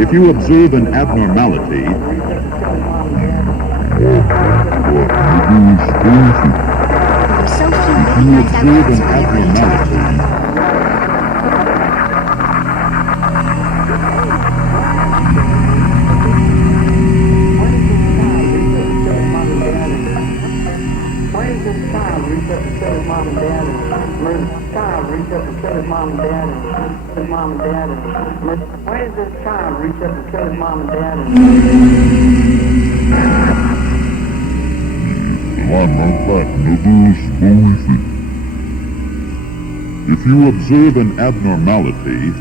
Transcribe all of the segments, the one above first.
If you observe an abnormality, So few recognize our efforts for every If you observe an abnormality,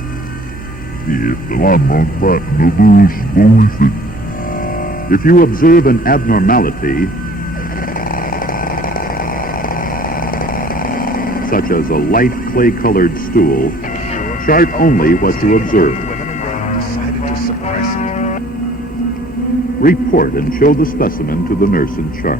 if you observe an abnormality, such as a light clay-colored stool, chart only what to observe. Report and show the specimen to the nurse in charge.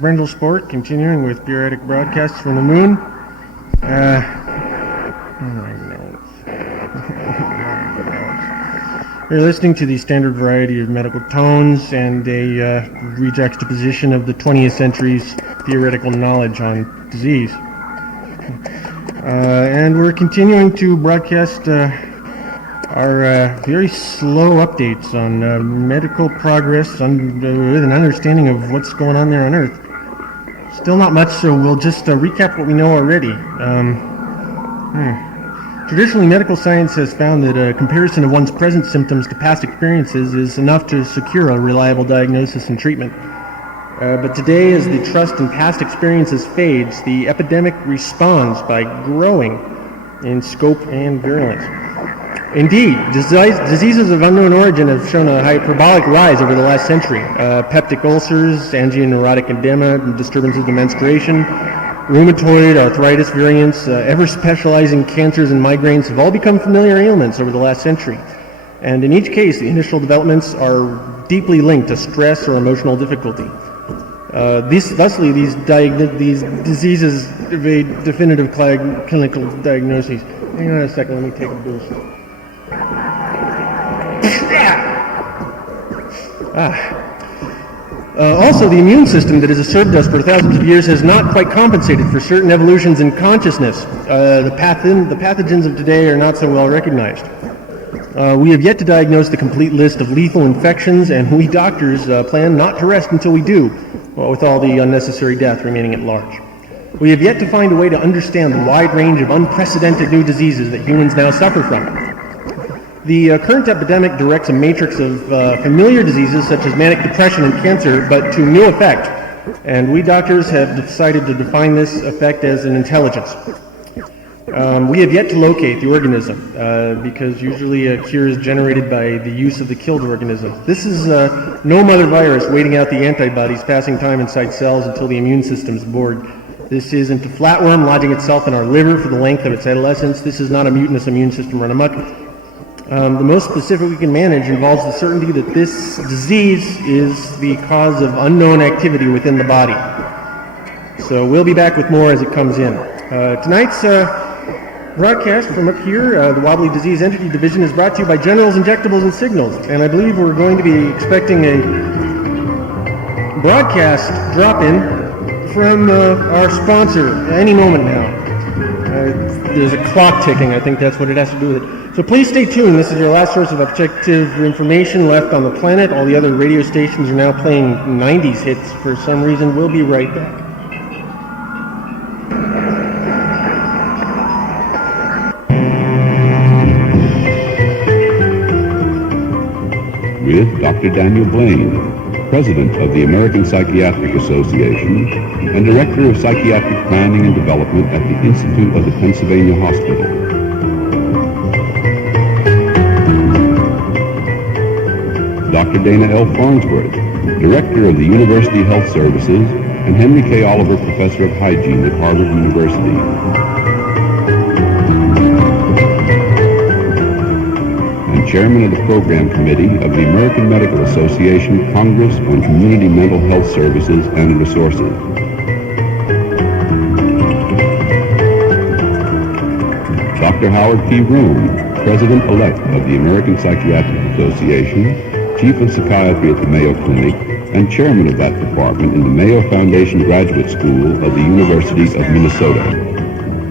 Brendel Sport, continuing with periodic broadcasts from the moon. You're listening to the standard variety of medical tones and a rejuxtaposition of the 20th century's theoretical knowledge on disease. And we're continuing to broadcast our very slow updates on medical progress with an understanding of what's going on there on Earth. Still not much, so we'll just recap what we know already. Traditionally, medical science has found that a comparison of one's present symptoms to past experiences is enough to secure a reliable diagnosis and treatment. But today, as the trust in past experiences fades, the epidemic responds by growing in scope and virulence. Indeed, diseases of unknown origin have shown a hyperbolic rise over the last century. Peptic ulcers, angioneurotic edema, disturbances of the menstruation, rheumatoid arthritis variants, ever-specializing cancers and migraines have all become familiar ailments over the last century. And in each case, the initial developments are deeply linked to stress or emotional difficulty. Thusly, these diseases evade definitive clinical diagnoses. Hang on a second, let me take a boost. Also, the immune system that has served us for thousands of years has not quite compensated for certain evolutions in consciousness. The pathogens of today are not so well recognized. We have yet to diagnose the complete list of lethal infections, and we doctors plan not to rest until we do, with all the unnecessary death remaining at large. We have yet to find a way to understand the wide range of unprecedented new diseases that humans now suffer from. The current epidemic directs a matrix of familiar diseases such as manic depression and cancer, but to new effect. And we doctors have decided to define this effect as an intelligence. We have yet to locate the organism, because usually a cure is generated by the use of the killed organism. This is no mother virus waiting out the antibodies passing time inside cells until the immune system is bored. This isn't a flatworm lodging itself in our liver for the length of its adolescence. This is not a mutinous immune system run amok. The most specific we can manage involves the certainty that this disease is the cause of unknown activity within the body. So we'll be back with more as it comes in. Tonight's broadcast from up here, the Wobbly Disease Entity Division, is brought to you by General's Injectables and Signals. And I believe we're going to be expecting a broadcast drop-in from our sponsor any moment now. There's a clock ticking. I think that's what it has to do with it. So please stay tuned. This is your last source of objective information left on the planet. All the other radio stations are now playing 90s hits for some reason. We'll be right back. with Dr. Daniel Blaine, President of the American Psychiatric Association and Director of Psychiatric Planning and Development at the Institute of the Pennsylvania Hospital. Dr. Dana L. Farnsworth, Director of the University Health Services, and Henry K. Oliver, Professor of Hygiene at Harvard University. And Chairman of the Program Committee of the American Medical Association Congress on Community Mental Health Services and Resources. Dr. Howard P. Rohn, President-elect of the American Psychiatric Association, Chief of Psychiatry at the Mayo Clinic, and Chairman of that department in the Mayo Foundation Graduate School of the University of Minnesota.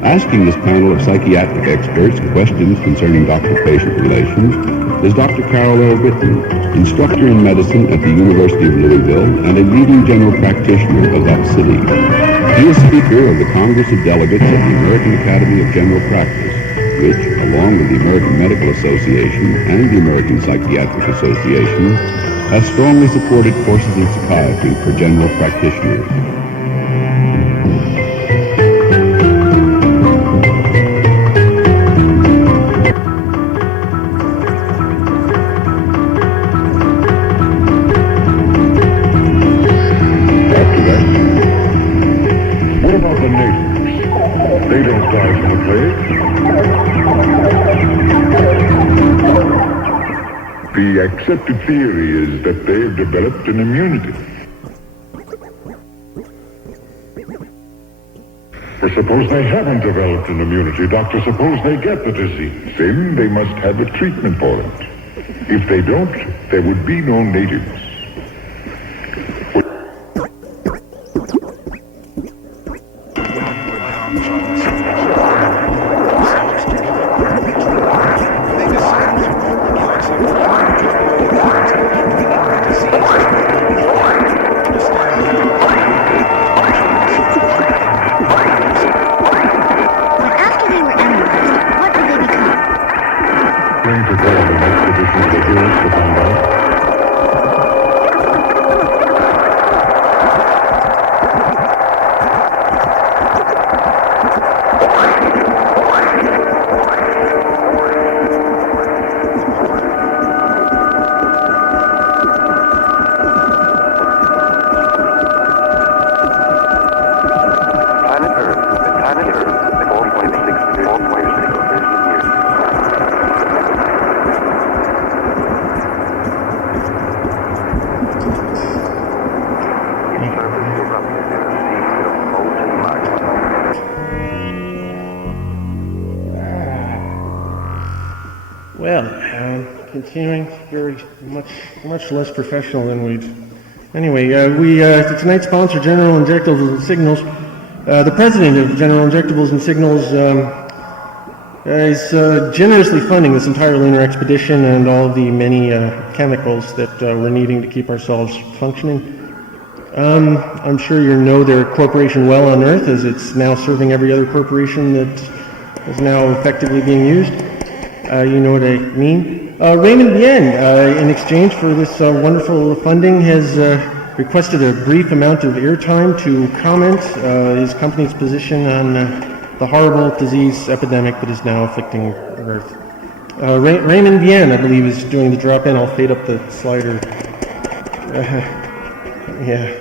Asking this panel of psychiatric experts questions concerning doctor-patient relations is Dr. Carol L. Whitten, instructor in medicine at the University of Louisville and a leading general practitioner of that city. He is Speaker of the Congress of Delegates of the American Academy of General Practice, which, along with the American Medical Association and the American Psychiatric Association, has strongly supported courses in psychiatry for general practitioners. After that, what about the natives? They don't die from the plague. The accepted theory is that they've developed an immunity. Or suppose they haven't developed an immunity, doctor, suppose they get the disease. Then they must have a treatment for it. If they don't, there would be no natives. After they were analyzed, what did they become? Going to go on an expedition to the hills to find out. Planet Earth has been 4.6 billion years. Its surface erupted in a sea of molten magma. Well, continuing very much less professional than we'd. Anyway, tonight's sponsor, General Injectables and Signals. The president of General Injectables and Signals is generously funding this entire lunar expedition and all of the many chemicals that we're needing to keep ourselves functioning. I'm sure you know their corporation well on Earth, as it's now serving every other corporation that is now effectively being used. You know what I mean. Raymond Bien, in exchange for this wonderful funding, has requested a brief amount of airtime to comment his company's position on the horrible disease epidemic that is now afflicting Earth. Raymond Bien, I believe, is doing the drop-in. I'll fade up the slider. Yeah.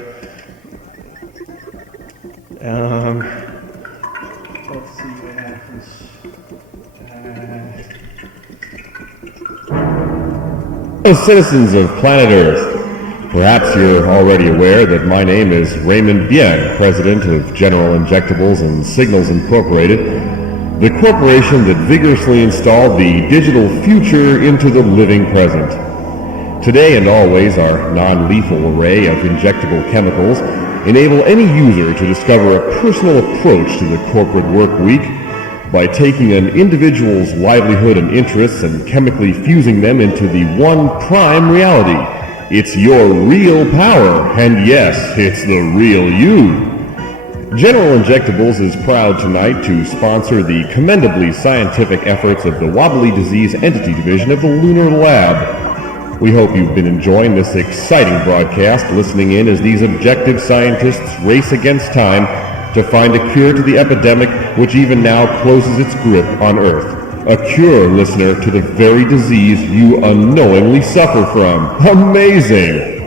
Let's see what happens. Fellow citizens of planet Earth, perhaps you're already aware that my name is Raymond Bien, President of General Injectables and Signals Incorporated, the corporation that vigorously installed the digital future into the living present. Today and always, our non-lethal array of injectable chemicals enable any user to discover a personal approach to the corporate work week by taking an individual's livelihood and interests and chemically fusing them into the one prime reality. It's your real power, and yes, it's the real you. General Injectables is proud tonight to sponsor the commendably scientific efforts of the Wobbly Disease Entity Division of the Lunar Lab. We hope you've been enjoying this exciting broadcast, listening in as these objective scientists race against time to find a cure to the epidemic which even now closes its grip on Earth. A cure, listener, to the very disease you unknowingly suffer from. Amazing!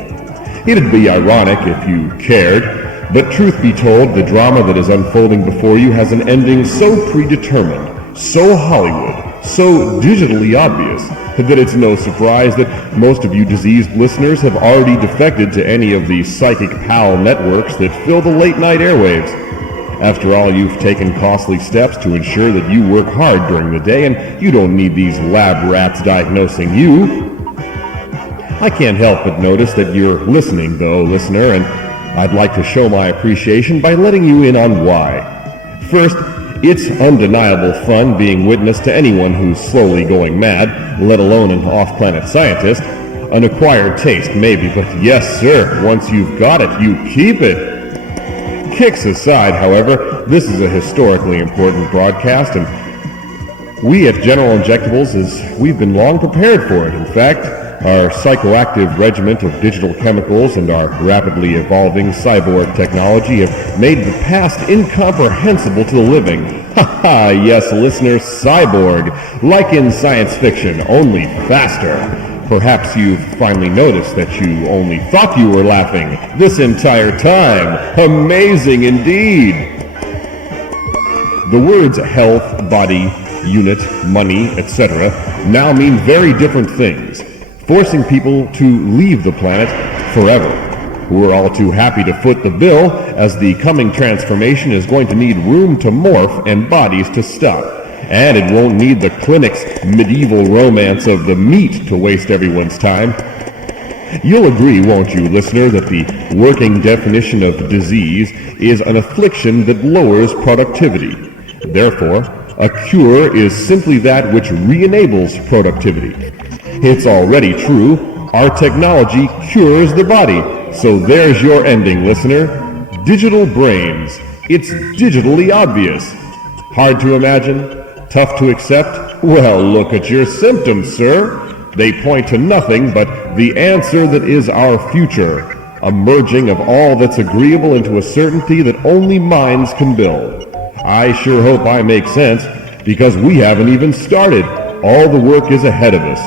It'd be ironic if you cared, but truth be told, the drama that is unfolding before you has an ending so predetermined, so Hollywood, so digitally obvious, that it's no surprise that most of you diseased listeners have already defected to any of the psychic pal networks that fill the late-night airwaves. After all, you've taken costly steps to ensure that you work hard during the day, and you don't need these lab rats diagnosing you. I can't help but notice that you're listening, though, listener, and I'd like to show my appreciation by letting you in on why. First, it's undeniable fun being witness to anyone who's slowly going mad, let alone an off-planet scientist. An acquired taste, maybe, but yes, sir, once you've got it, you keep it. Kicks aside, however, this is a historically important broadcast, and we at General Injectables, we've been long prepared for it. In fact, our psychoactive regiment of digital chemicals and our rapidly evolving cyborg technology have made the past incomprehensible to the living. Ha ha, yes, listener, cyborg, like in science fiction, only faster. Perhaps you've finally noticed that you only thought you were laughing this entire time. Amazing indeed! The words health, body, unit, money, etc. now mean very different things, forcing people to leave the planet forever. We're all too happy to foot the bill, as the coming transformation is going to need room to morph and bodies to stop. And it won't need the clinic's medieval romance of the meat to waste everyone's time. You'll agree, won't you, listener, that the working definition of disease is an affliction that lowers productivity. Therefore, a cure is simply that which re-enables productivity. It's already true. Our technology cures the body. So there's your ending, listener. Digital brains. It's digitally obvious. Hard to imagine? Tough to accept? Well, look at your symptoms, sir. They point to nothing but the answer that is our future, a merging of all that's agreeable into a certainty that only minds can build. I sure hope I make sense, because we haven't even started. All the work is ahead of us.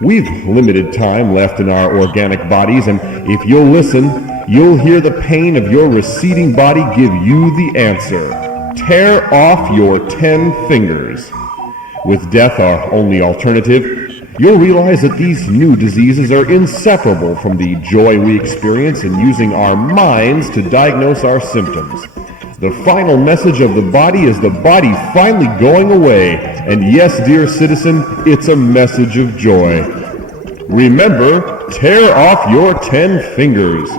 We've limited time left in our organic bodies, and if you'll listen, you'll hear the pain of your receding body give you the answer. Tear off your 10 fingers. With death our only alternative, you'll realize that these new diseases are inseparable from the joy we experience in using our minds to diagnose our symptoms. The final message of the body is the body finally going away, and yes, dear citizen, it's a message of joy. Remember, tear off your 10 fingers.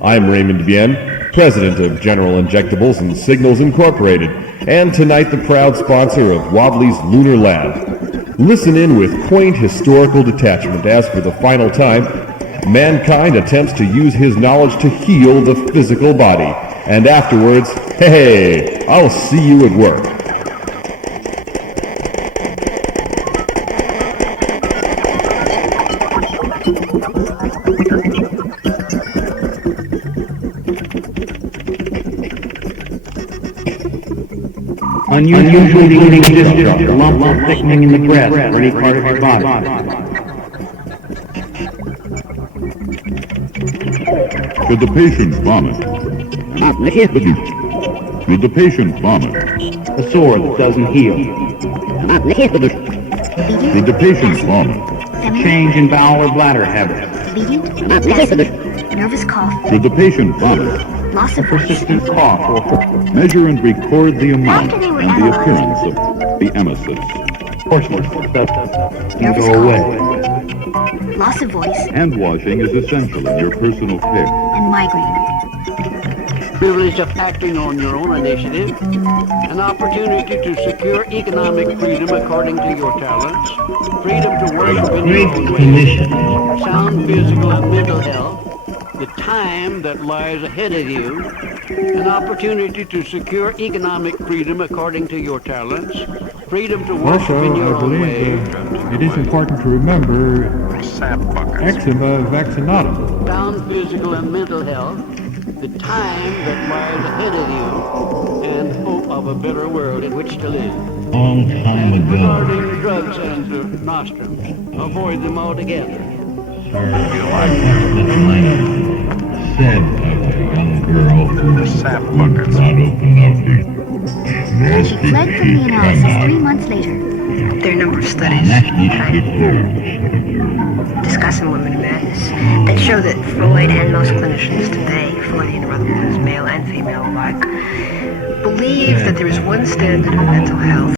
I'm Raymond Bien, President of General Injectables and Signals Incorporated, and tonight the proud sponsor of Wadley's Lunar Lab. Listen in with quaint historical detachment as for the final time, mankind attempts to use his knowledge to heal the physical body, and afterwards, hey, I'll see you at work. Unusually bleeding discharge, a lump or thickening in the breast or any part of your body. Should the patient vomit? Should the patient vomit? A sore that doesn't heal. Should the patient vomit? Change in bowel or bladder habits. Nervous cough. Should the patient vomit? Loss of voice. Persistent cough or Measure and record the amount After they were and the analyzed. appearance of the emesis. hoarseness that can Nervous go away. Loss of voice Hand washing is essential in your personal care. and migraine. Privilege of acting on your own initiative, an opportunity to secure economic freedom according to your talents, freedom to worship in your own way, sound physical and mental health, the time that lies ahead of you, an opportunity to secure economic freedom according to your talents, freedom to worship Also, in your I own way, believe it is important to remember eczema vaccinatum. sound physical and mental health, the time that lies ahead of you, and hope of a better world in which to live. Long time And ago, regarding drugs and nostrums, avoid them altogether. Augustus Lang said of a young girl who would not open up her nasty Fled from the analysis 3 months later. There are a number of studies discussing women madness that show that Freud and most clinicians today, Freudian or otherwise, male and female alike, believe that there is one standard of mental health